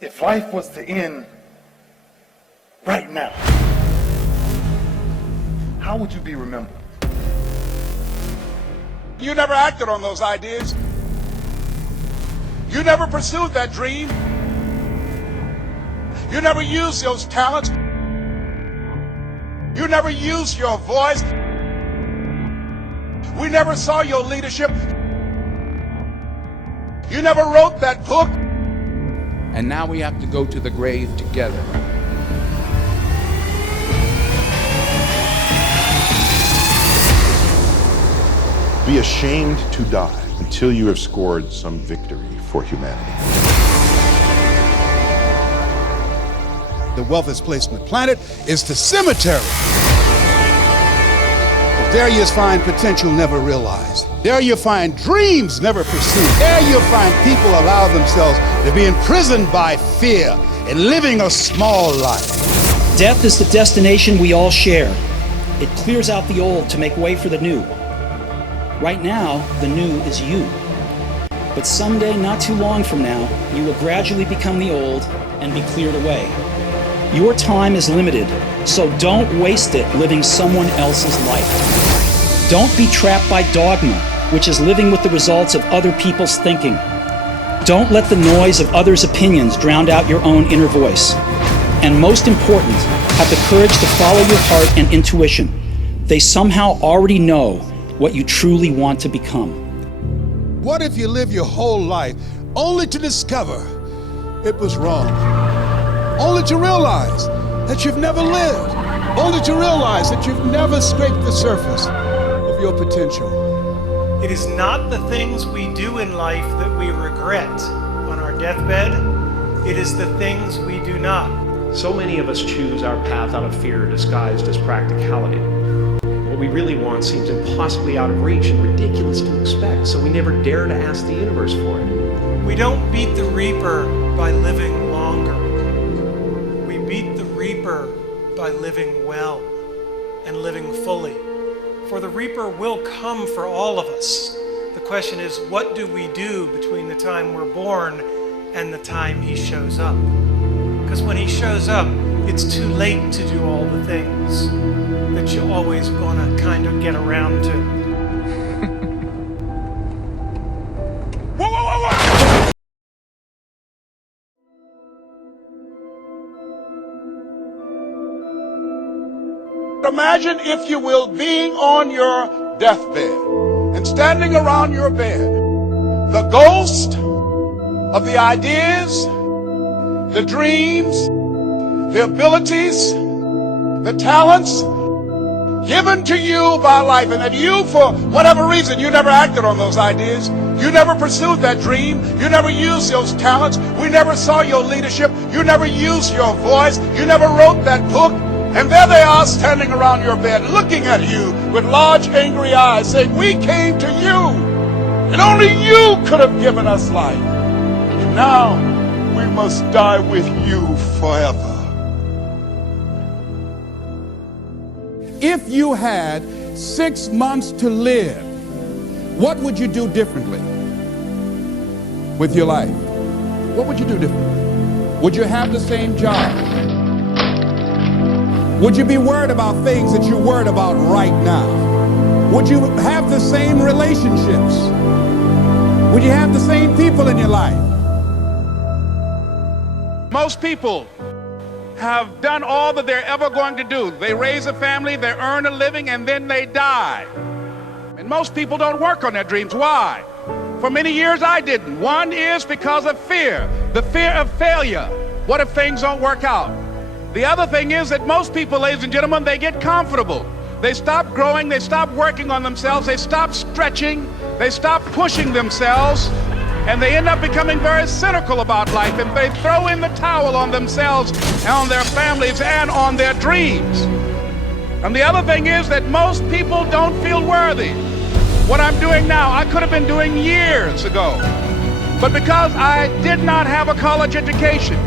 If life was to end right now, how would you be remembered? You never acted on those ideas. You never pursued that dream. You never used those talents. You never used your voice. We never saw your leadership. You never wrote that book. And now we have to go to the grave together. Be ashamed to die until you have scored some victory for humanity. The wealthiest place on the planet is the cemetery. There you find potential never realized. There you find dreams never pursued. There you find people allow themselves to be imprisoned by fear and living a small life. Death is the destination we all share. It clears out the old to make way for the new. Right now, the new is you. But someday, not too long from now, you will gradually become the old and be cleared away. Your time is limited, so don't waste it living someone else's life. Don't be trapped by dogma, which is living with the results of other people's thinking. Don't let the noise of others' opinions drown out your own inner voice. And most important, have the courage to follow your heart and intuition. They somehow already know what you truly want to become. What if you live your whole life only to discover it was wrong? Only to realize that you've never lived. Only to realize that you've never scraped the surface of your potential. It is not the things we do in life that we regret on our deathbed. It is the things we do not. So many of us choose our path out of fear disguised as practicality. What we really want seems impossibly out of reach and ridiculous to expect, so we never dare to ask the universe for it. We don't beat the reaper by living longer. We beat the reaper by living well and living fully. For the reaper will come for all of us. The question is, what do we do between the time we're born and the time he shows up? Because when he shows up, it's too late to do all the things that you always want to kind of get around to. Whoa, whoa, whoa, whoa! Imagine, if you will, being on your deathbed and standing around your bed, the ghost of the ideas, the dreams, the abilities, the talents given to you by life, and that you, for whatever reason, you never acted on those ideas. You never pursued that dream. You never used those talents. We never saw your leadership. You never used your voice. You never wrote that book. And there they are standing around your bed looking at you with large angry eyes saying, we came to you and only you could have given us life. And now we must die with you forever. If you had 6 months to live, what would you do differently with your life? What would you do differently? Would you have the same job? Would you be worried about things that you're worried about right now? Would you have the same relationships? Would you have the same people in your life? Most people have done all that they're ever going to do. They raise a family, they earn a living, and then they die. And most people don't work on their dreams. Why? For many years I didn't. One is because of fear, the fear of failure. What if things don't work out? The other thing is that most people, ladies and gentlemen, they get comfortable. They stop growing, they stop working on themselves, they stop stretching, they stop pushing themselves, and they end up becoming very cynical about life, and they throw in the towel on themselves and on their families and on their dreams. And the other thing is that most people don't feel worthy. What I'm doing now, I could have been doing years ago. But because I did not have a college education,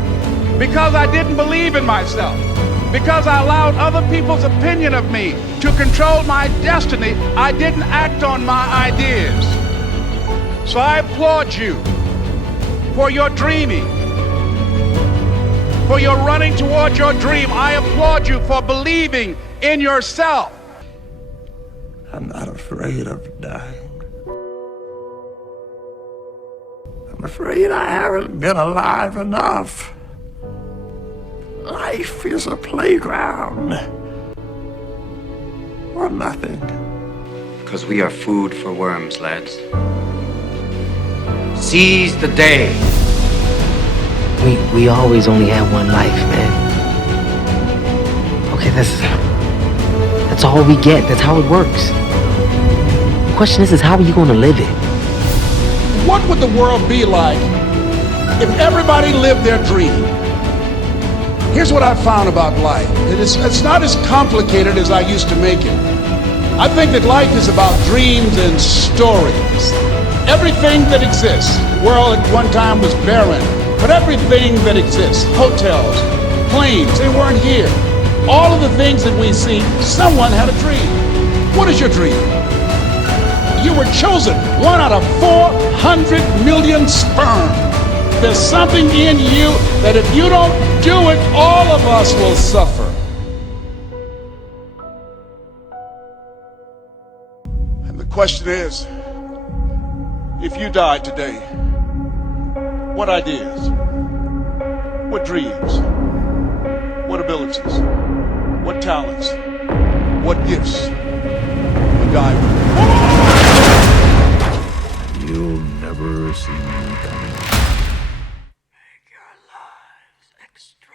because I didn't believe in myself, because I allowed other people's opinion of me to control my destiny, I didn't act on my ideas. So I applaud you for your dreaming, for your running toward your dream. I applaud you for believing in yourself. I'm not afraid of dying. I'm afraid I haven't been alive enough. Life is a playground. Or nothing. Because we are food for worms, lads. Seize the day. We always only have one life, man. Okay, that's all we get. That's how it works. The question is how are you gonna live it? What would the world be like if everybody lived their dream? Here's what I found about life. It's not as complicated as I used to make it. I think that life is about dreams and stories. Everything that exists, the world at one time was barren, but everything that exists, hotels, planes, they weren't here. All of the things that we see, someone had a dream. What is your dream? You were chosen, 1 out of 400 million sperm. There's something in you that if you don't do it, all of us will suffer. And the question is, if you died today, what ideas, what dreams, what abilities, what talents, what gifts would die with? You'll never see me coming. Make your lives extra.